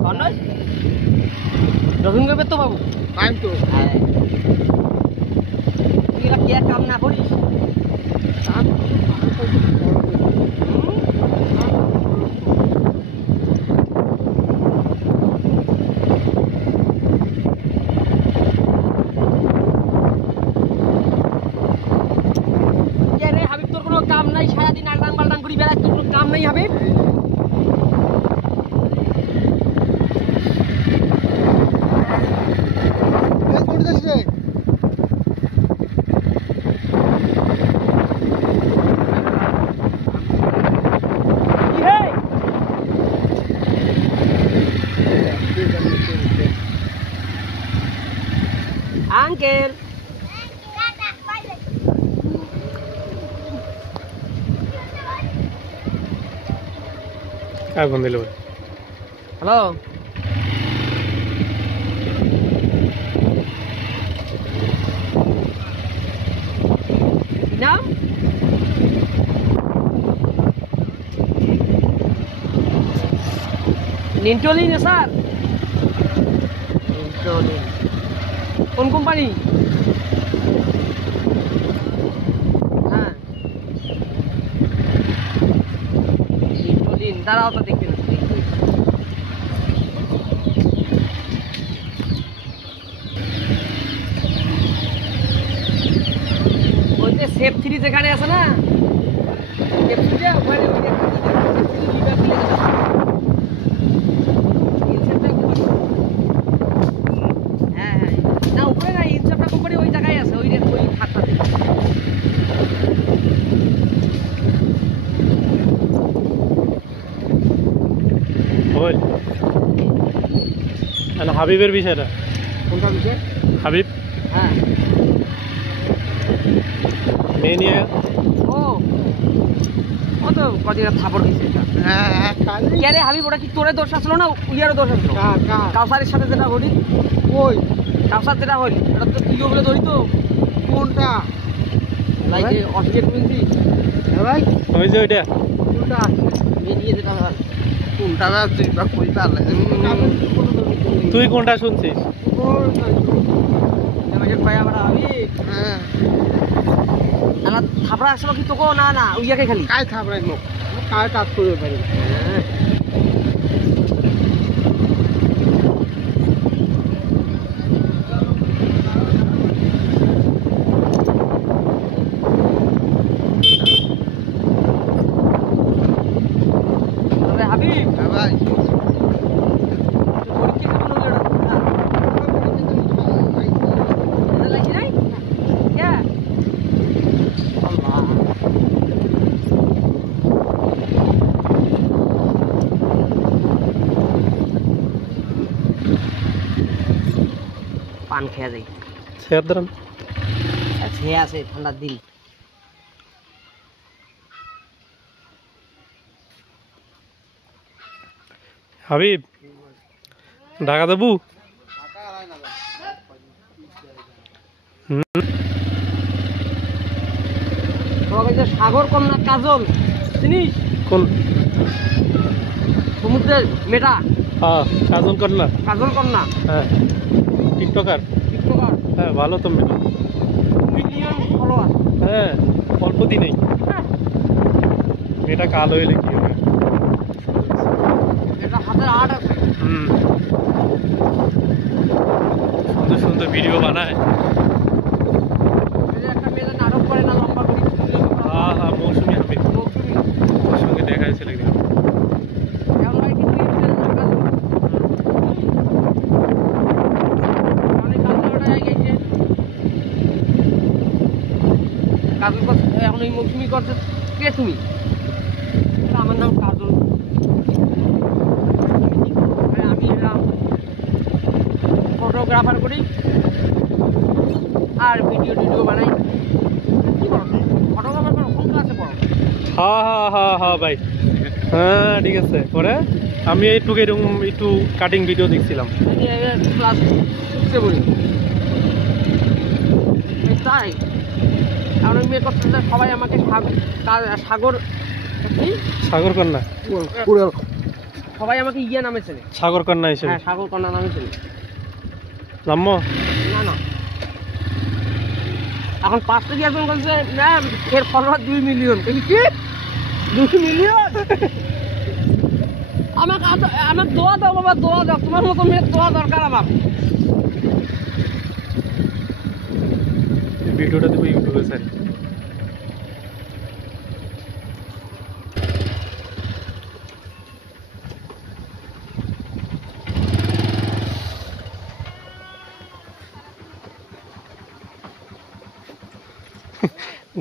কনজ রহিম গবে তো বাবু টাইম তো হ্যাঁ তুই এরা কি কাম না করিস কাম রে হাবিব তোর কোনো কাম নাই সারাদিন আলটাং পাল্টাং করি বেড়াস তোর কোনো কাম নাই হাবিব আঙ্কেল काय फोन दिलं হ্যালো নাম নিন্টলিন স্যার নিন্টলিন কোন কোম্পানি হ্যাঁ নিন্টলিন দাঁড়াও তো দেখতে ওই যে সেফ থ্রি যেখানে আছে না সেফ থ্রি ওখানে ওই যে হ্যাঁ হ্যাঁ না উপরে না ইনসাফটা কোম্পানি ওই জায়গায় আছে ওই ওই খাতটাতে बोल आणि হাবিবের বিষয়টা কোনটা বিষয় হাবিব হ্যাঁ মেয়ে নিয়ে ও ও তো কদিন থাপড় দিয়েছে এটা হ্যাঁ কালি কে রে হাবিব ওটা কি তোরে দোষ আসলো না উইয়ারও দোষ আসলো কাউসারের সাথে যেটা হলি ওই কাউসার যেটা হলি এটা তো তুইও বলে ধরি তো কোনটা লাইক অস্ট্রেট মিলছি ভাই ওই যে ওইটা কোনটা মেয়ে নিয়ে যেটা হয় কোনটা তুই বা কই পারলে তুই কোনটা শুনছিস ভাই আমরা হাবিব হ্যাঁ না থাপড়া আসলো কি তোকে না না উইয়াকে খালি কাই থাপড়াই মোক কাই কাজ করতে পারি তবে হাবিব ভাই পরীক্ষা কেমন হলো এটা লাগি নাই क्या अल्लाह पान খেয়ে যাই সেদ্রাম খেয়ে আছে ঠান্ডার দিন হাবিব ঢাকা দেবু তোমাকে যে সাগর কন্যা কাজল চিনিস কোন সমুদ্রের মেটা হ্যাঁ কাজল কন্যা কাজল কন্যা হ্যাঁ টিকটকার টিকটকার হ্যাঁ ভালো তো মেয়ে মিলিয়ন ফলোয়ার হ্যাঁ অল্প দিনেই মেয়েটা কালো হইলে কি হবে এটা হাতের আর্ট আছে সুন্দর সুন্দর ভিডিও বানায় একটা মেয়ে নাটক করে না লম্বা করে হ্যাঁ হ্যাঁ মৌসুমি হাবিব মৌসুমি ওর সঙ্গে দেখা হয়েছিল একদিন এখন ভাই কিন্তু অনেক কাজটা গেছে কাজল করছে এখন ওই মৌসুমি করছে কে তুমি আমার নাম কাজল আমি এলাম ফটোগ্রাফার করি আর ভিডিও টিডিও বানাই কি করো ফটোগ্রাফার করো কোন ক্লাসে পড়ো হ্যাঁ হ্যাঁ হ্যাঁ হ্যাঁ ভাই হ্যাঁ ঠিক আছে পরে আমি এরকম একটু কাটিং ভিডিও দেখছিলাম ক্লাস সিক্সে বলি তাই কারণ মেয়ে করতে সবাই আমাকে সাগর কি সাগর কন্যা সবাই আমাকে ইয়ে নামে চেনে। সাগর কন্যা হিসেবে। হ্যাঁ, সাগর কন্যা নামে চেনে। নামো না না, এখন 5 থেকে একজন বলছে না এর ফলোয়ার 2 মিলিয়ন। কি 2 মিলিয়ন? আমার দোয়া দাও বাবা, দোয়া দাও, তোমার মতো মেয়ের দোয়া দরকার আমার। ভিডিওটা দেবো ইউটিউবে স্যার।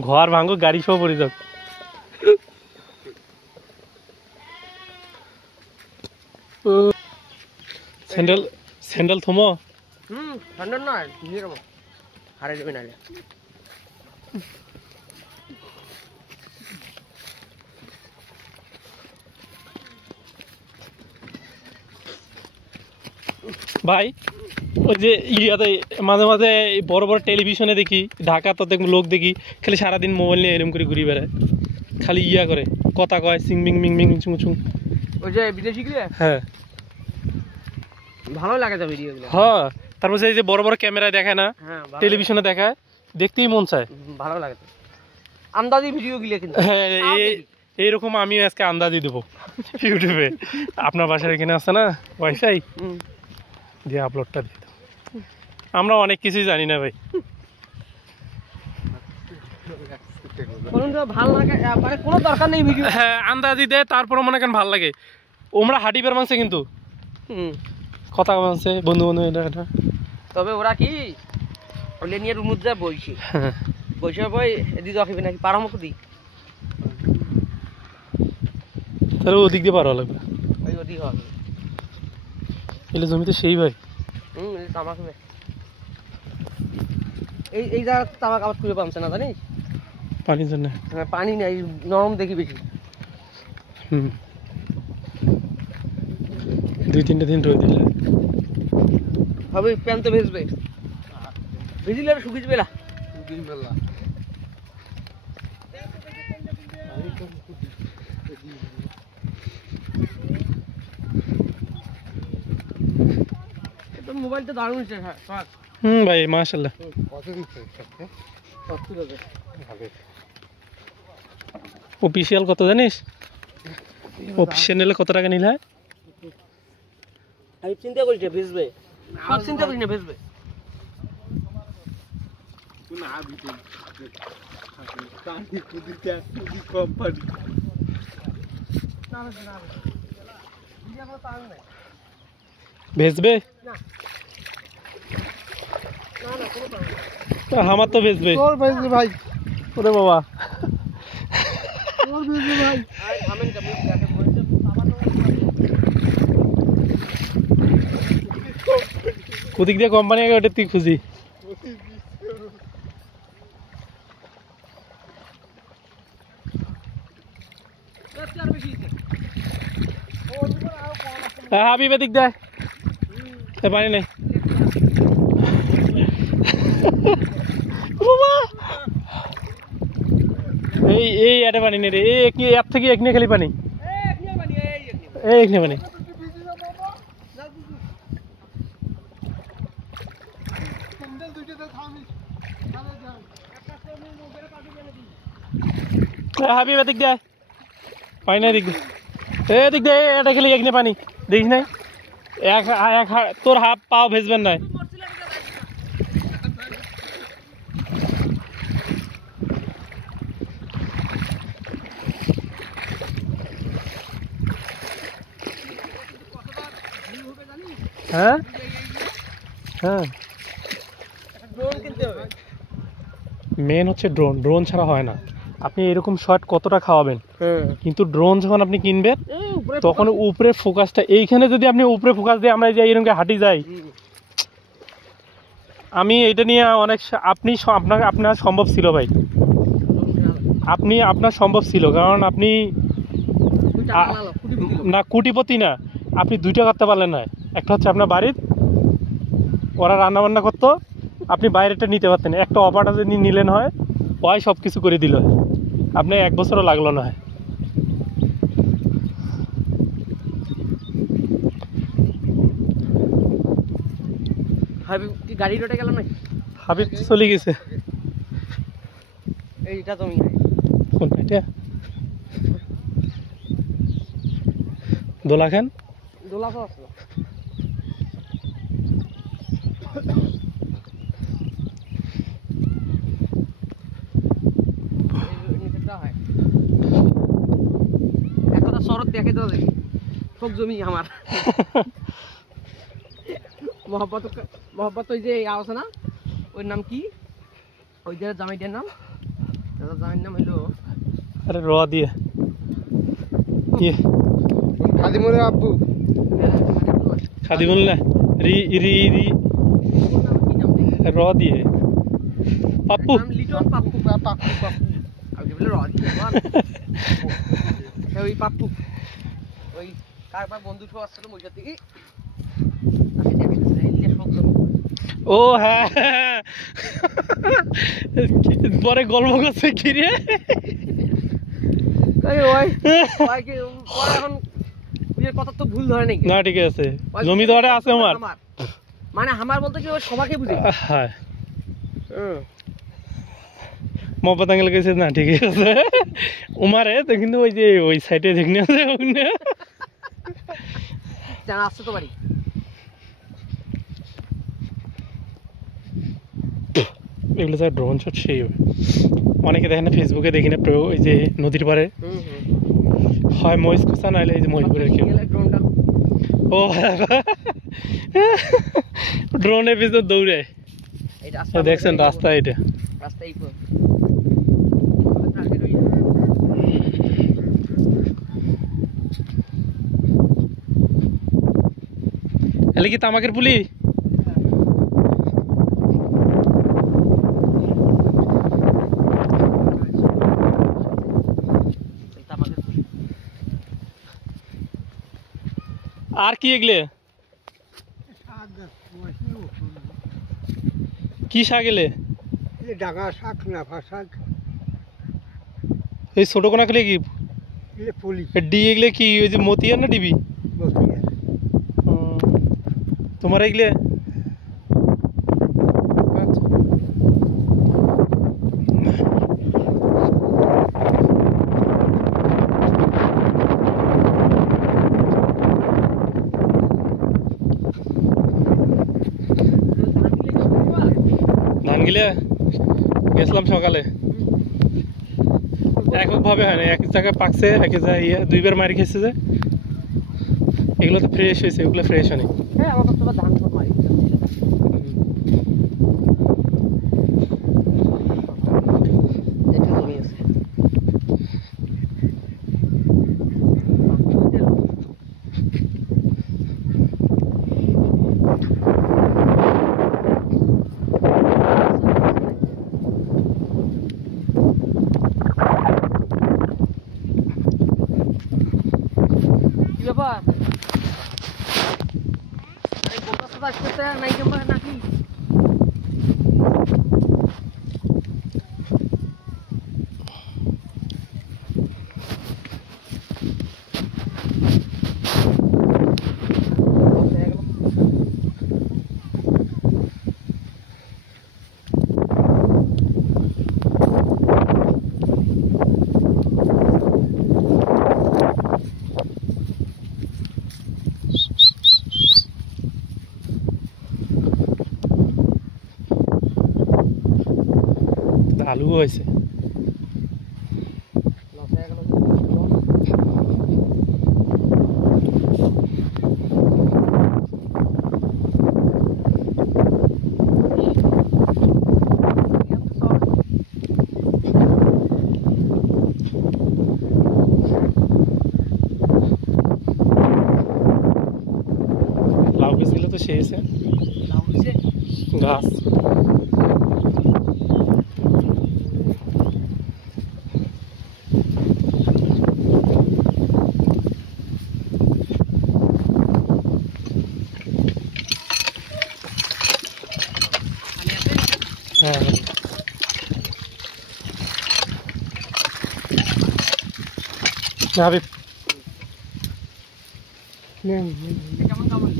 ঘর ভাঙো, গাড়ি সব পড়ে যাক। স্যান্ডেল স্যান্ডেল থমো। ঠান্ডা না, নিয়ে যাবো, হারে যাবে না। ভাই ওই যে ইয়াতে মাঝে মাঝে বড় বড় টেলিভিশনে দেখি, ঢাকা তো লোক দেখি খালি সারাদিন মোবাইল নিয়ে এরম করে ঘুরি বেড়ায়, খালি ইয়া করে, কথা কয় সিং মিং মিং মিং চুং চুং। ওই যে বিদেশি গুলো, হ্যাঁ ভালো লাগে তো ভিডিওগুলো। হ্যাঁ, তারপর এই যে বড় বড় ক্যামেরায় দেখায় না, হ্যাঁ, টেলিভিশনে দেখায়, দেখতেই মন চায়। ভালো লাগে তো আন্দাজি ভিডিও গুলো। কিন্তু হ্যাঁ, এইরকম আমিও আজকে আন্দাজি দেবো ইউটিউবে। আপনার বাসার এখানে আছে না ওয়াইফাই, দিয়ে আপলোডটা দিয়ে দেবো। আমরা অনেক কিছুই জানি না ভাই। ভালো লাগে, মানে কোনো দরকার নেই ভিডিও। হ্যাঁ, আন্দাজি দেয়, তারপরে মনে করেন ভালো লাগে। ওমরা হাঁটি বের মানছে, কিন্তু কথা মানছে বন্ধু বন্ধু এটা। তবে ওরা কি ওলে নিয়ে রুমুত যায় বইছে, বইছে বই এদিকে রাখবে নাকি পারামুখ দিই, তাহলে ওদিক দিয়ে পারো লাগবে। ওই ওদিকে হবে। এলে জমিতে সেই ভাই এই তামাক এই জায়গা তামাক আবার খুঁজে পামছে না, জানিস? পানির জন্য। হ্যাঁ, পানি নেই, নরম দেখি বেশি। 2-3 দিন রোদ দিলে হবে, প্যান তো ভেজবে, ভিজিলে আর শুকিয়ে যাবে না। মোবাইলটা দারুণ হচ্ছে। হ্যাঁ ভাই মাশাআল্লাহ। অফিসিয়াল কত জানিস? অফিসিয়াল নিলে কত টাকা নিলে? আমি চিন্তা করি না ভেজবে, সব চিন্তা করি না ভেজবে। ভেজবে? আমার তো ভেজবে। তোর বেশি ভাই, ওরে বাবা, তোর বেশি ভাই। ওদিক দিয়ে কোম্পানি আগে ওটা তুই খুঁজি। হাবিব এদিক দেয়, পানি নেই। এই এটা পানি নেই রে, এর থেকে এক নিয়ে খালি পানি, এই এক নিয়ে পানি। হাবিব এদিক দেয়, পানি নাই, দিক দে, এদিক দে, এটা খেলে এক নিয়ে পানি দেখিস নাই? তোর হাত পাও ভেজবেন নাই। হ্যাঁ হ্যাঁ, মেন হচ্ছে ড্রোন। ড্রোন ছাড়া হয় না। আপনি এরকম শট কতটা খাওয়াবেন, কিন্তু ড্রোন যখন আপনি কিনবেন তখন উপরে ফোকাসটা, এইখানে যদি আপনি উপরে ফোকাস দিয়ে আমরা যে এরকম হাঁটি যাই, আমি এটা নিয়ে অনেক, আপনার সম্ভব ছিল ভাই, আপনার সম্ভব ছিল, কারণ আপনি না কোটিপতি না, আপনি দুইটা করতে পারলেন না। একটা হচ্ছে আপনার বাড়ির ওরা রান্না বান্না করতো, আপনি বাইরেটা নিতে পারতেন, একটা অপারটা যদি নিলেন হয়, ওই সব কিছু করে দিল, আপনি 1 বছরও লাগলো না। হাবিব কি গাড়ি রোডে গেল নাকি? হাবিব চলে গেছে। এইটা তুমি নাই কোন এটা দোলা খান দোলা তো আছে নিচেটা হয় একটা শরৎ দেখে তো দেখি সব জমি আমার মোহাম্মত ওই যে আছে না ওর নাম কি ওই যে জামাইটার নাম জামাইয়ের নাম হইলো আরে র দিয়ে খাদিমুরের আব্বু খাদিমুল্লাহ রি রি রি র দিয়ে পাপ্পু লিটন পাপ্পু পাপ্পু আমি বলে র দিয়ে ওই পাপ্পু ওই কারবার বন্ধু সব আসছিল মইটা থেকে আমি দেখেছি এই সব জমি ও হ্যাঁ পরে গল্প করছে কি রে এখন কথা তো ভুল ধরে নাকি না ঠিক আছে জমি ধরে আছে আমার মানে আমার বলতে কি সবাইকে বুঝে হ্যাঁ মোহাম্মদ আঙ্কেল গেছে না ঠিক আছে উমারে তো কিন্তু ওই যে ওই সাইডে দেখনে আছে ওখানে জানা আসছে তো বাড়ি এগুলো স্যার ড্রোন শট সেই হবে অনেকে দেখেন না ফেসবুকে দেখি না ওই যে নদীর পারে হয় মহিষ খোসা নাহলে এই যে মহিষপুরের কেউ ও ড্রোনের পিছনে দৌড়ে দেখছেন রাস্তা এটা এলে কি তামাকের পুলি আর কি এগুলো কি শাক এলে ডাঙা শাক নাফা শাক এই ছোট কোনা খেলে কি পুলি ডি এগুলো কি ওই যে মতিয়ার না ডিবি তোমার এগুলো ধান গিলে গেছিলাম সকালে এককভাবে হয় না এক জায়গায় পাকছে এক জায়গায় দুইবার মারি খেয়েছে যে এগুলো তো ফ্রেশ হয়েছে ওগুলো ফ্রেশ হয়নি হ্যাঁ আমার কাছে ধান মারি ব্যাপার আসতে নাই নাম্বার নাকি আলু হয়েছে লাউ গাছগুলো তো শেষ গাছ হ্যাঁ হাবিব কেমন কেমন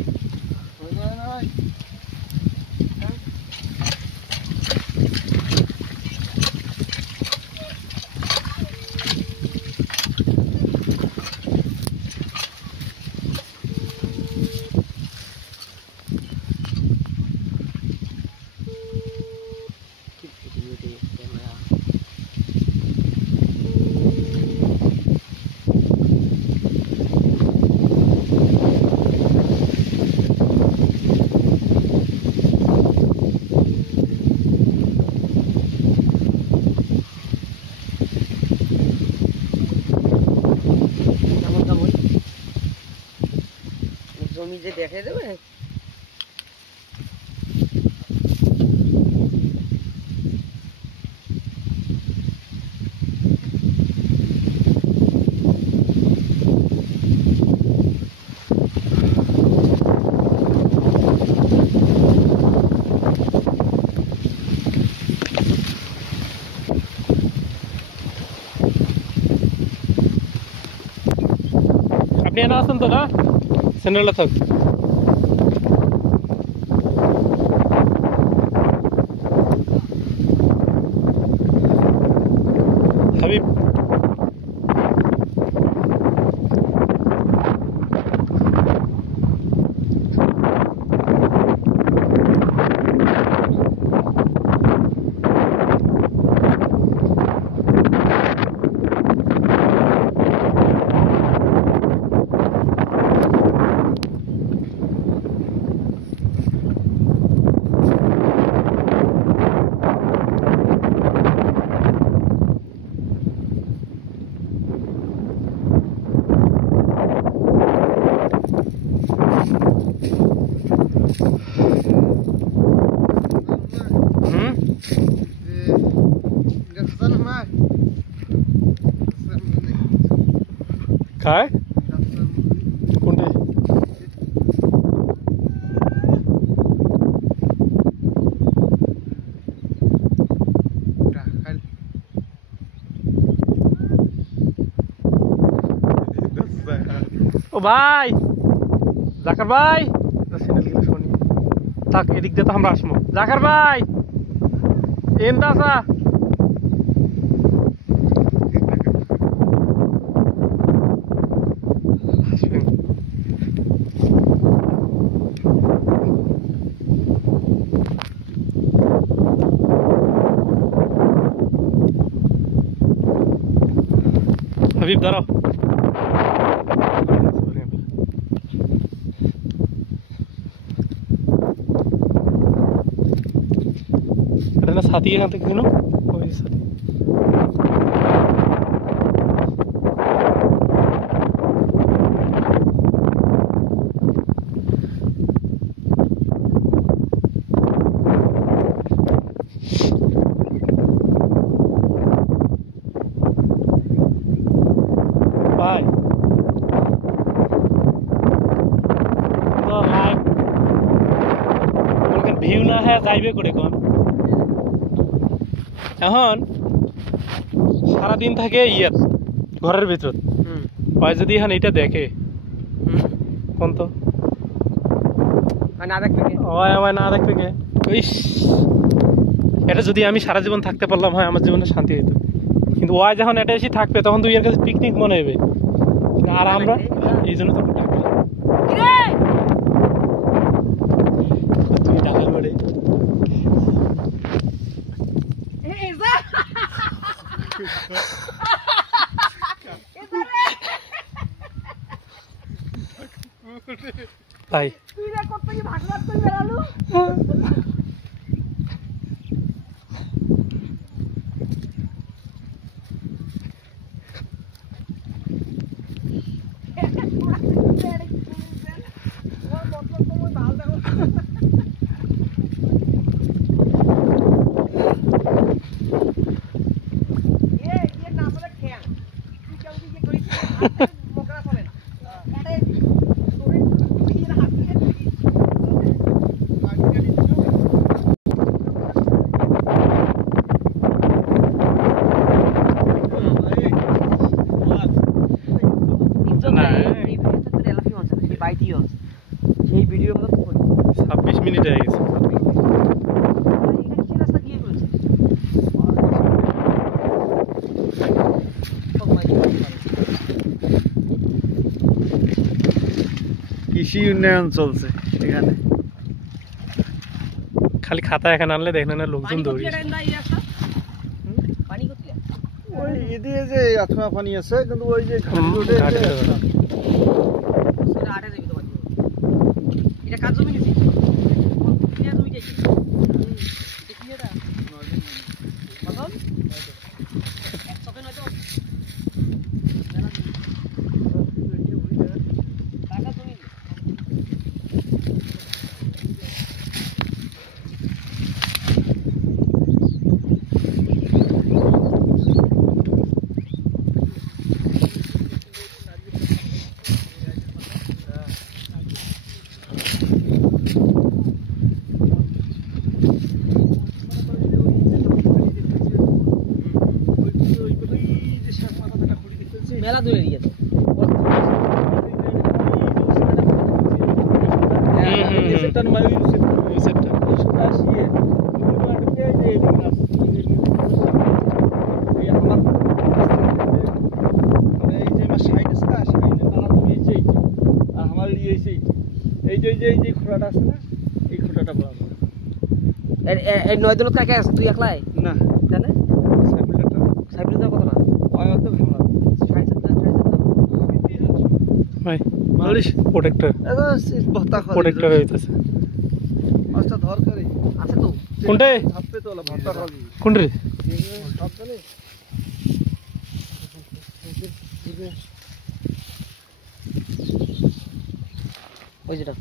জমি যে দেখে দেবে আপনি এনে আছেন তো না সেন্ট্রালে থাক হাবিব काय कोणते ও ভাই জাকার ভাই থাক এদিক দিয়ে তো আমরা আসবো জাকার ভাই এনটা আসা হাবিব দাঁড়াও এটা না সাথী এখান থেকে কিনো ওই সাথী ভাই তো লাইভ বলকেন ভিউ না হয় যাইবে করে কোন এখন সারাদিন থাকে ইয়ার ঘরের ভিতর ভাই যদি এখন এটা দেখে কোন তো না দেখবে কে ওই আমায় না দেখবে কে ইস এটা যদি আমি সারা জীবন থাকতে পারলাম হয় আমার জীবনে শান্তি হইতো কিন্তু ওই যখন এটা এসে থাকবে তখন তুই এর কাছে পিকনিক মনে হবে আর আমরা এই জন্য তো ডাকলাম তুই ডাকাল বড়ে তাই সেই ভিডিও 26 মিনিট হয়ে গেছে কৃষি উন্নয়ন চলছে এখানে খালি খাতা এখানে আনলে দেখেন না লোকজন দৌড়িয়ে ওই এদিকে যে আত্মা পানি আছে কিন্তু ওই যে এটা কাজ জমি নিছি মেলা দূর এরিয়া তো এই খোঁড়াটা আছে না এই খোঁড়াটা বরাবর এই 9 দিনত কাকে আছে তুই একলাই না জানে সাইকেলটা সাইকেলটা কত না ওই অত ভাঙা 67 ভাই মালিশ প্রোটেক্টর এটা বহতা খালি প্রোটেক্টর হইতাছে মাছটা ধর করে আছে তো কোনটা ধাপে তো বহতা খালি কোন রে সব জানে ওই যেটা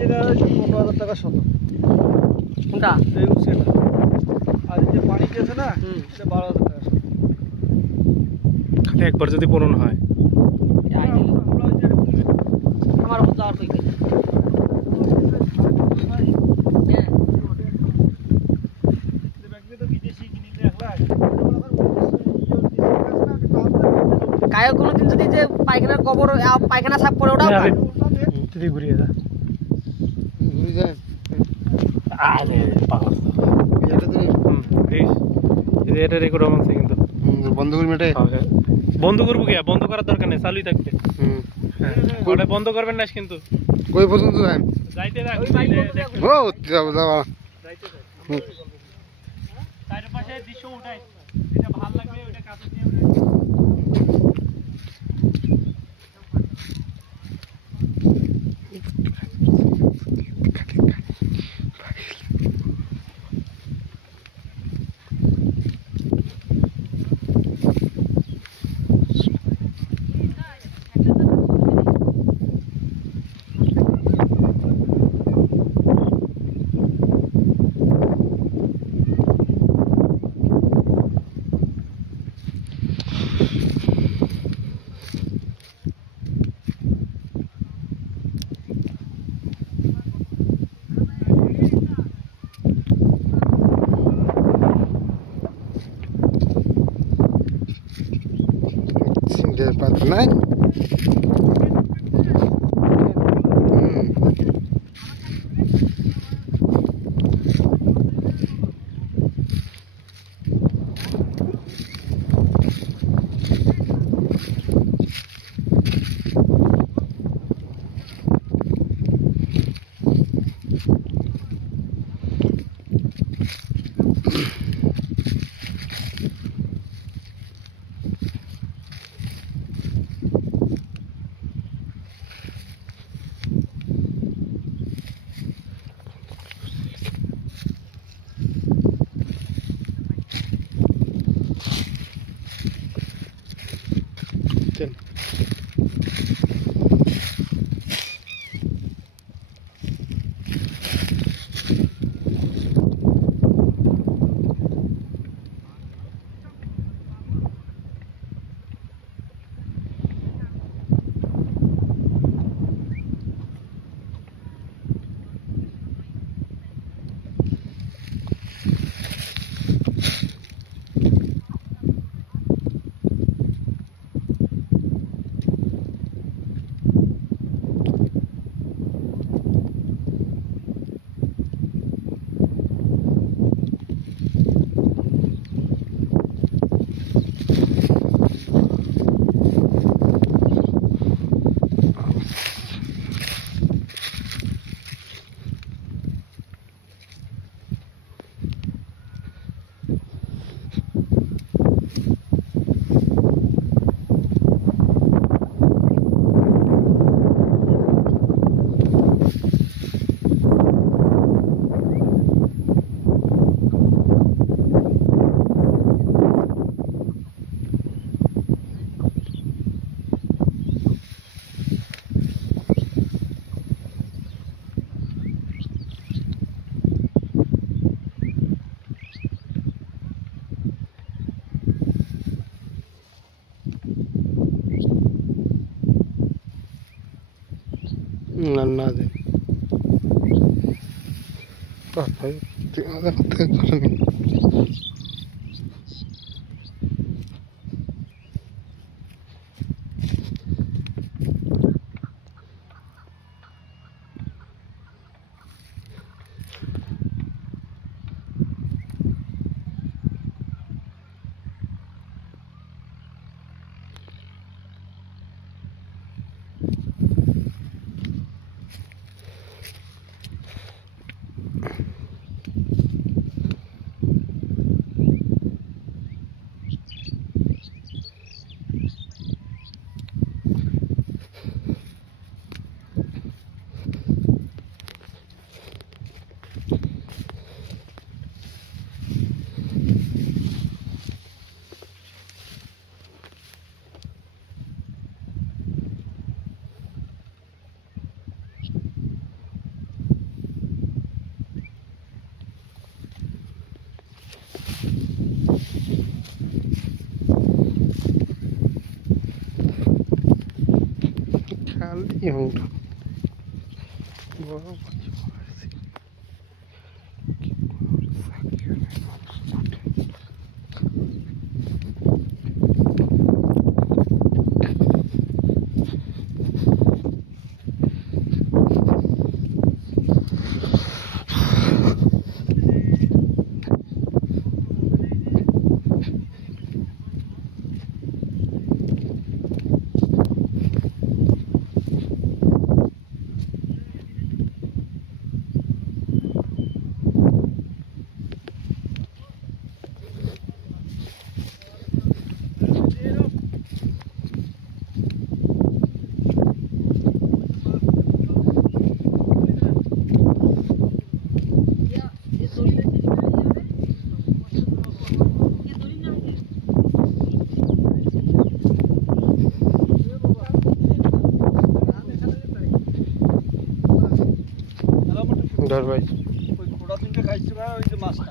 এইটা 15,000 টাকা শত কোনটা এই উচ্ছেটা আর এই যে পানি গেছে না হুম এটা 12,000 টাকা শত খালি একবার যদি পূরণ হয় এটা আইছিল আমার উপর যাওয়ার কই হ্যাঁ কায়ো কোনোদিন যদি যে পায়খানার কবর পায়খানা সাফ করে ওটা যদি ঘুরিয়ে যা ঘুরে যায় আরে পাগল এটা তো এটা রেকর্ড আছে কিন্তু বন্ধ করে মেটে বন্ধ করবো কি বন্ধ করার দরকার নেই চালুই থাকবে ওটা বন্ধ করবেন না কিন্তু কই পর্যন্ত যাই যাইতে থাক ও যাও যাও যাইতে থাক চারপাশে দৃশ্য উঠাই এটা ভালো লাগবে ওটা কাছে দিয়ে সিঙ্গেল পাত নাই না যে খালি হোক ধর ভাই ওই ঘোড়া তিনটে খাইছে ভাই ওই যে মাছটা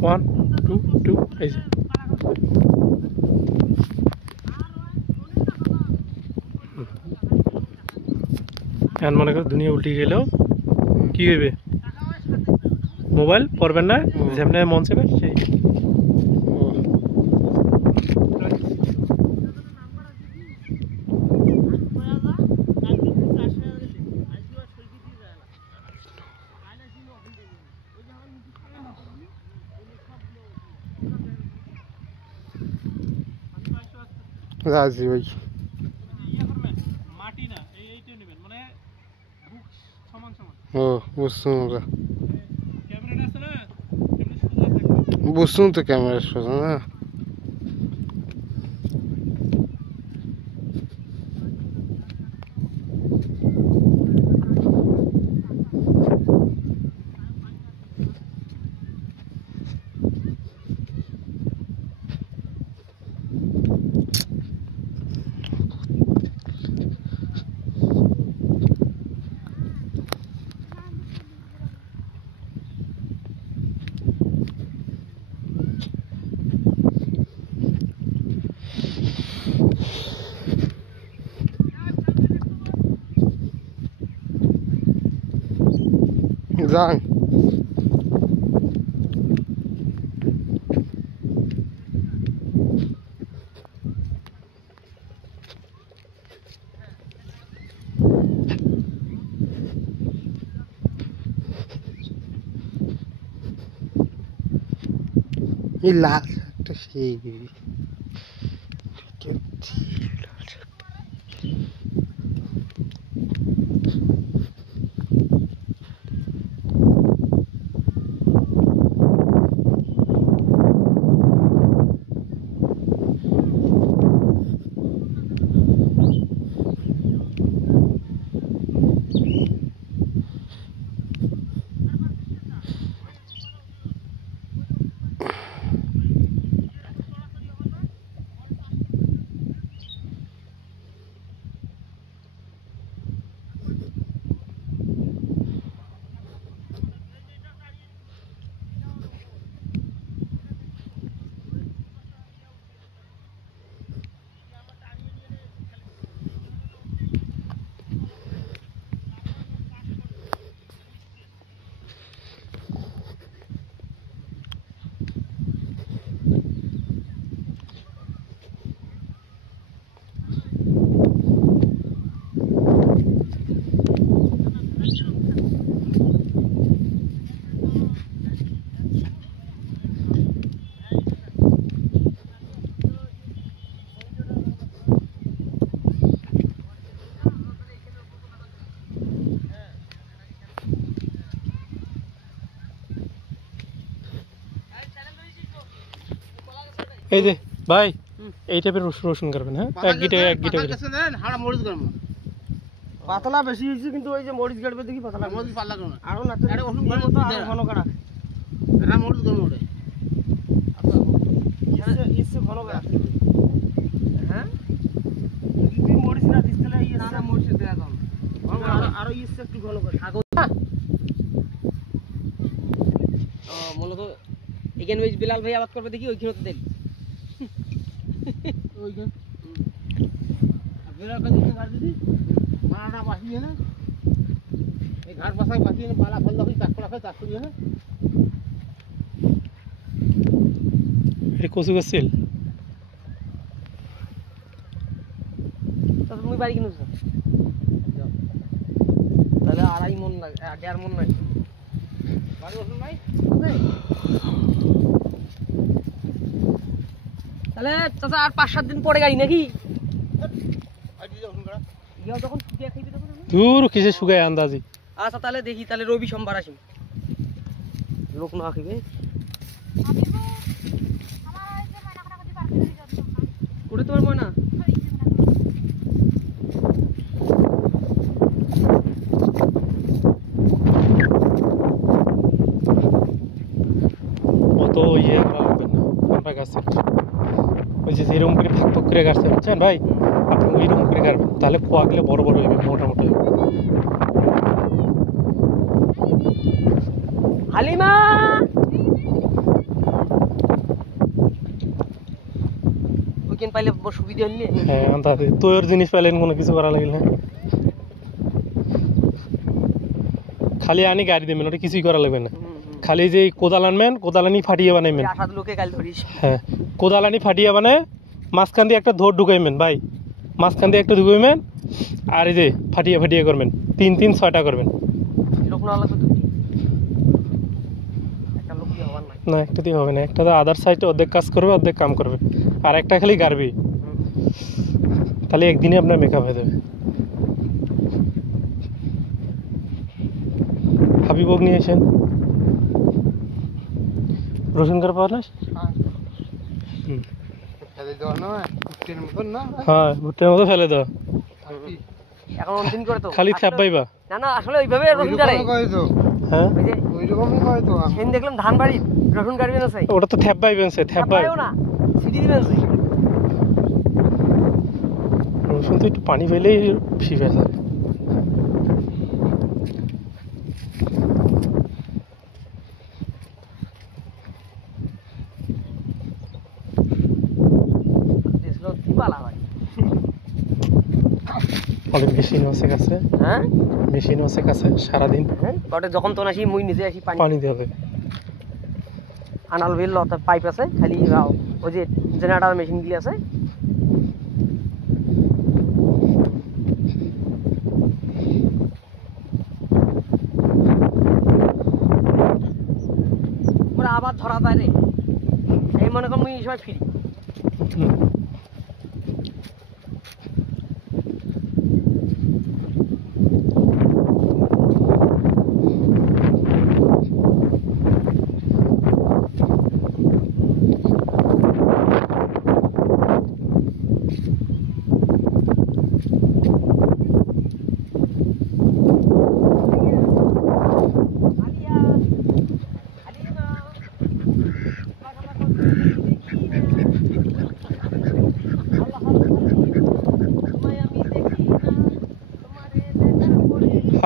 ওয়ান টু টু এই যে এখন মনে করো দুনিয়া উল্টে গেলেও কি হইবে মোবাইল পড়বেন না যেমনি মন চাইবে সেই রাজি ভাই মাটি না এইটা নেবেন মানে বুক সমান সমান ও বুঝছুন ওরা ক্যামেরাটা আছে না এমনি সোজা থাকবে বুঝছুন তো ক্যামেরা সোজা না যান এই লাল একটা সেই এই যে ভাই এই টাইপের রসুন করবেন, হ্যাঁ এক গিটে করে। পাতলা বেশি হয়েছে কিন্তু ওই যে মরিচ গাড়বে দেখি পাতলা মরিচ পাতলা কেন আরো না ঘন করা এটা মরিচ গরম ওঠে ইসে ঘন করা। হ্যাঁ যদি মরিচ না দিস তাহলে এই ইসে মরিচ দেয়া দাও আরো ইসে একটু ঘন করে আগো। মূলত এখানে ওই বিলাল ভাই আবাদ করবে দেখি ওইখানে তো দেন ওইখানে বিলাল কাছে ঘাট দিদি মানা বাসিয়ে না এই ঘাট বাসায় বাসিয়ে না পালা ফল দাও চাষ করা হয় চাষ করিয়ে না এটা কচু গাছিল তো তুমি বাড়ি কিনেছো তাহলে 2.5 মণ না 1.5 মণ নাই বাড়ি ওষুধ নাই তাহলে চাচা আর 5-7 দিন পরে গাড়ি নাকি যখন খাইবি তখন দূর কিসে শুকায় আন্দাজি। আচ্ছা তাহলে দেখি তাহলে রবি সোমবার আসি লোক না খাইবে কোটে তোমার ময়না অত ইয়ে করা লাগবে না আমরা গাছের ওই যে এরকম করে ফাঁক ফাঁক করে গাছছে বুঝছেন ভাই, আপনি ওইরকম করে কাটবেন তাহলে খোয়া গেলে বড় বড় হইবে মোটামুটি হবে। হালিমা ওইখান পাইলে সুবিধা হলে হ্যাঁ আন্দাজে তোর জিনিস পাইলেন কোনো কিছু করা লাগিল না, খালি আনি গাড়ি দেবেন ওটা কিছুই করা লাগবে না, খালি যে কোদাল আনবেন কোদালানি ফাটিয়ে বানাইবেন। 8 লোকে কাল ধরিস হ্যাঁ কোদালানি ফাটিয়ে বানায় মাঝখান দিয়ে একটা ধর ঢুকাইবেন ভাই, মাঝখান দিয়ে একটা ঢুকাইবেন আর এই যে ফাটিয়ে ফাটিয়ে করবেন 3-6টা করবেন। লোক না লাগবে দুটি একটা লোক দিয়ে হবার নাই না একটা দিয়ে হবে না, একটা তো আদার সাইডে অর্ধেক কাজ করবে অর্ধেক কাম করবে আর একটা খালি গাড়বি, তাহলে একদিনে আপনার মেকআপ হয়ে যাবে। হাবিবক নিয়ে এসেন রসুন কার পাওয়া না হ্যাঁ ভুট্টার মতো ফেলে দাও এখন অন্তিম করে তো খালি থ্যাপ পাইবা না না আসলে ওইভাবে রসুন গাড়ে হ্যাঁ ওই যে ওইরকমই হয় তো সেদিন দেখলাম ধান বাড়ি রসুন গাড়বে না চাই ওটা তো থ্যাপ পাইবেন সে থ্যাপ পাই না সিটি দিবেন চাই রসুন তো একটু পানি পেলেই ফিবে যায়। অনেক মেশিন আছে কাছে, হ্যাঁ মেশিন আছে কাছে সারাদিন ওটা যখন তো আসি মুই নিজে আসি পানি দিয়ে হবে। আনাল বিল পাইপ আছে খালি ওই যে জেনারেটর মেশিন গুলি আছে ওরা আবার ধরা যায় রে এই মনে কর মুই এই সময় ফিরি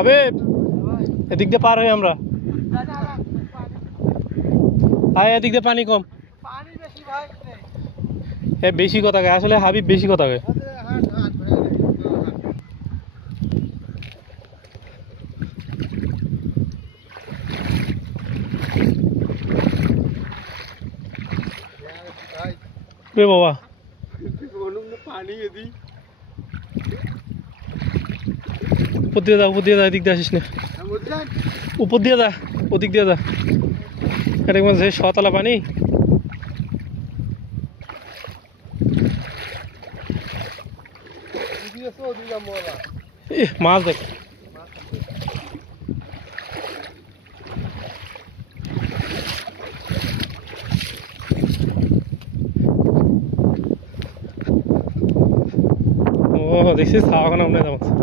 হবে এদিক দিয়ে পার হই আমরা আয় এদিক দিয়ে পানি কম এ বেশি কথা কয় আসলে হাবিব বেশি কথা কয় রে বাবা উপর দিয়ে যা এদিক দিয়ে আসিস না উপর দিয়ে যা ওদিক দিয়ে যা এটা মধ্যে শতলা পানি মাছ দেখ ও দেখছিস খাওয়া খানা মনে হয়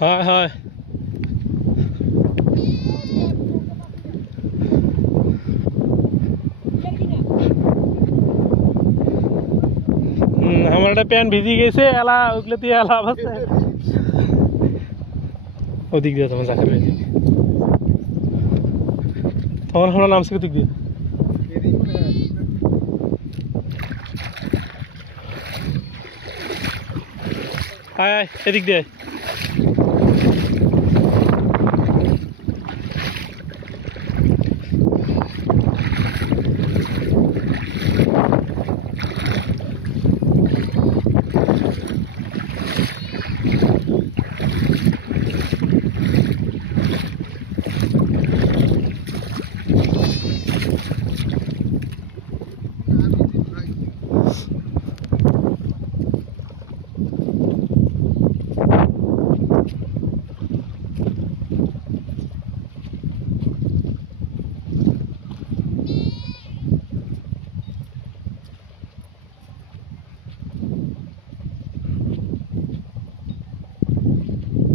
হয় হয় আমার একটা প্যান্ট ভিজি গেছে এলা ওগুলো দিয়ে এলা অবস্থা ওদিক দিয়ে তোমার জাকার তখন আমরা নামছি দিক দিয়ে আয় আয় এদিক দিয়ে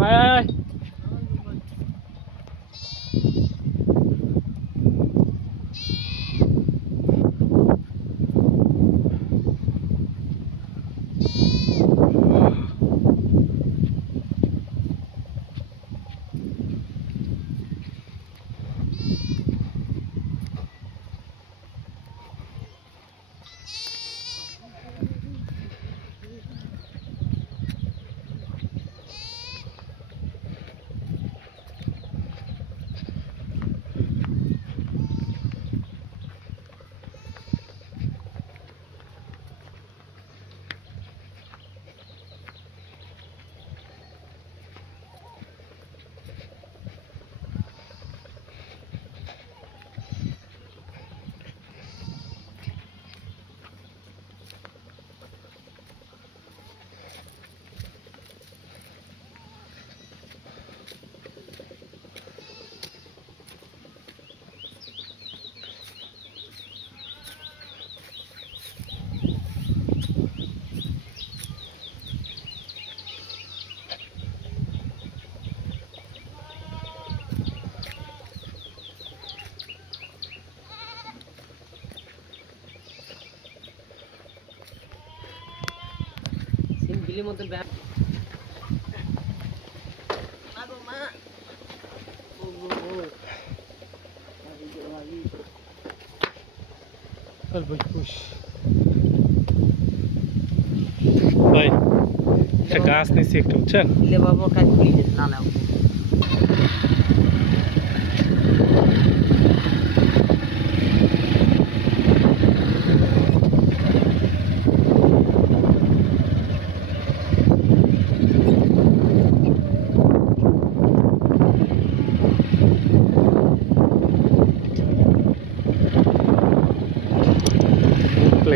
আয় আয় বিলের মধ্যে ব্যাগ ভাই একটা গাছ নিচ্ছি একটু বুঝছেন বিলে বাবা কাজ খুলি যেতে না নাও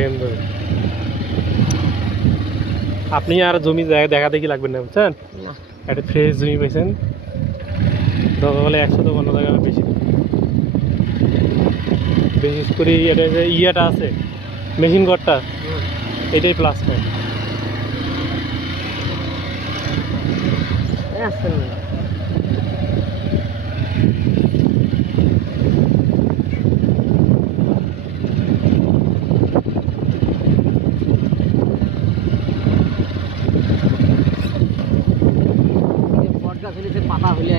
সেকেন্ড ধরে। আপনি আর জমি জায়গা দেখা দেখি লাগবেন না, বুঝছেন? একটা ফ্রেশ জমি পাইছেন, দরকার হলে 100 তো অন্য জায়গায় বেশি। বিশেষ করে এটা যে ইয়াটা আছে মেশিন ঘরটা, এটাই প্লাস পয়েন্ট। পাতা হলে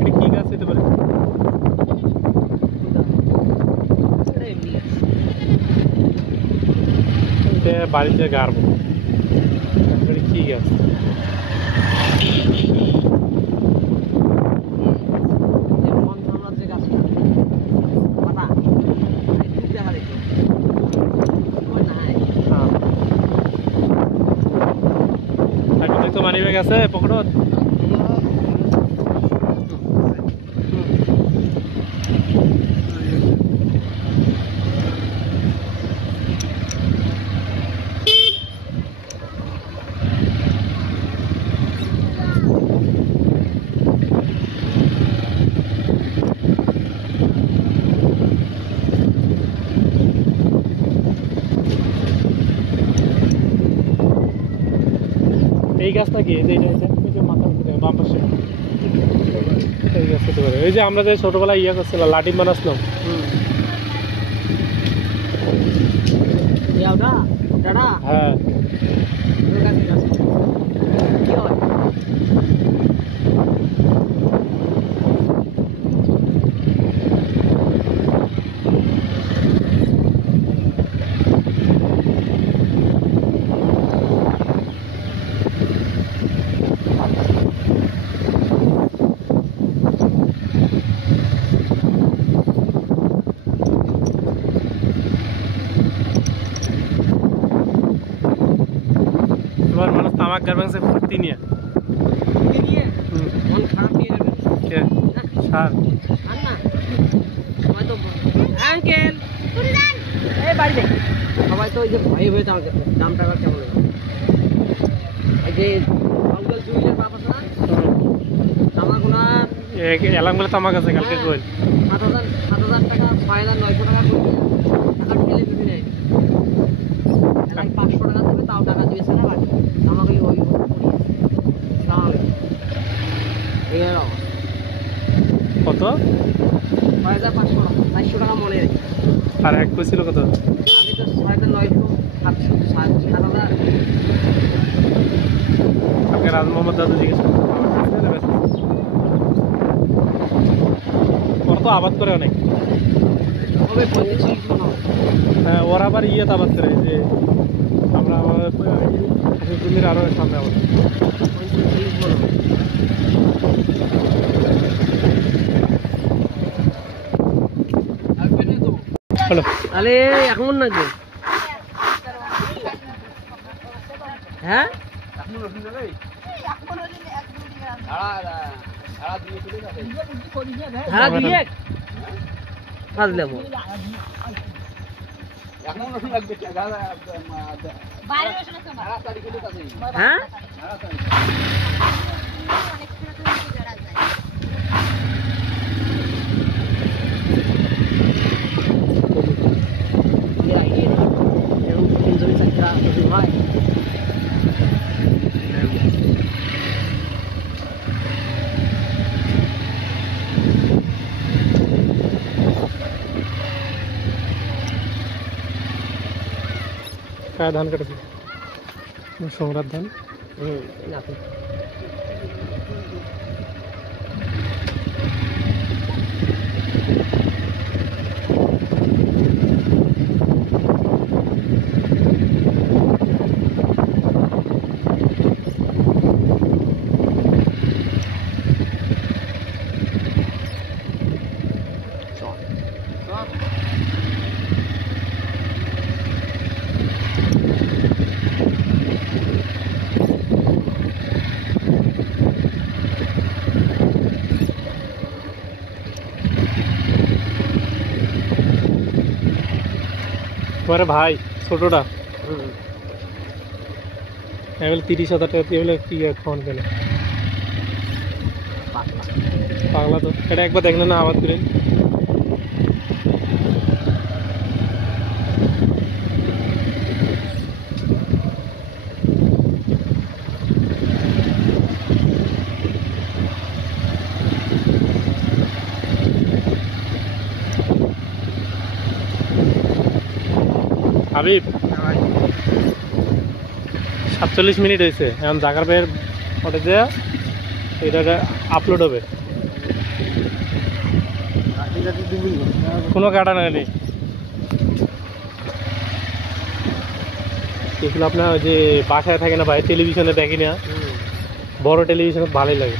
এটা কি গাছ হতে পারে? এটা বাড়িতে গাড়বো। এটা কি গাছ? তো মানি ব্যাগ আছে পকেটত? এই গাছটা কি? এই যে মাথার বাম পাশে এই গাছ হতে পারে। এই যে আমরা যে ছোটবেলায় ইয়ে করছিলাম, লাঠি বানাচ্ছিলাম। হ্যাঁ, তোমার মানুষ তামাক গার্মেন্টসে ভর্তি নিয়ে সার সবাই তো ওই যে ভয়ে ভয়ে দামটা কেমন এই যে এলাম বলে তামাক আছে কালকে কই 7,000 টাকা 6,900 টাকা করে টাকা ঠেলে দিবি নাই 500 টাকা দেবে, তাও টাকা দিয়েছে না বাকি আমাকে ওই কত? 6,500 টাকা, 400 টাকা মনে রেখে। আর এক কইছিল কত? আগে তো 6,900, 700, 7,000। কালকে রাজ মোহাম্মদ দাদু জিজ্ঞেস করতো ওরা তো আবাদ করে অনেক। হবে 35 মনে হয়। হ্যাঁ, ওরা আবার ইয়েতে আবাদ করে, যে আমরা আমাদের জমির আরো সামনে আবাদ 35 মনে হয়। হলো। আরে এখন নাকি হ্যাঁ হ্যাঁ দিয়ে আসলে হ্যাঁ ধান কাটেছে সম্রাট ধান। তোমার ভাই ছোটটা এগুলো 30,000 টাকা দিয়ে বলে কি ফোন কেন পাগলা তো এটা একবার দেখলেন না আবার করেন হাবিব 47 মিনিট হয়েছে এখন জাকার ভাইয়ের ওটা যে এটা আপলোড হবে কোনো কাটা নেই এগুলো আপনার ওই যে বাসায় থাকে না ভাই টেলিভিশনে দেখি না বড় টেলিভিশনে ভালোই লাগে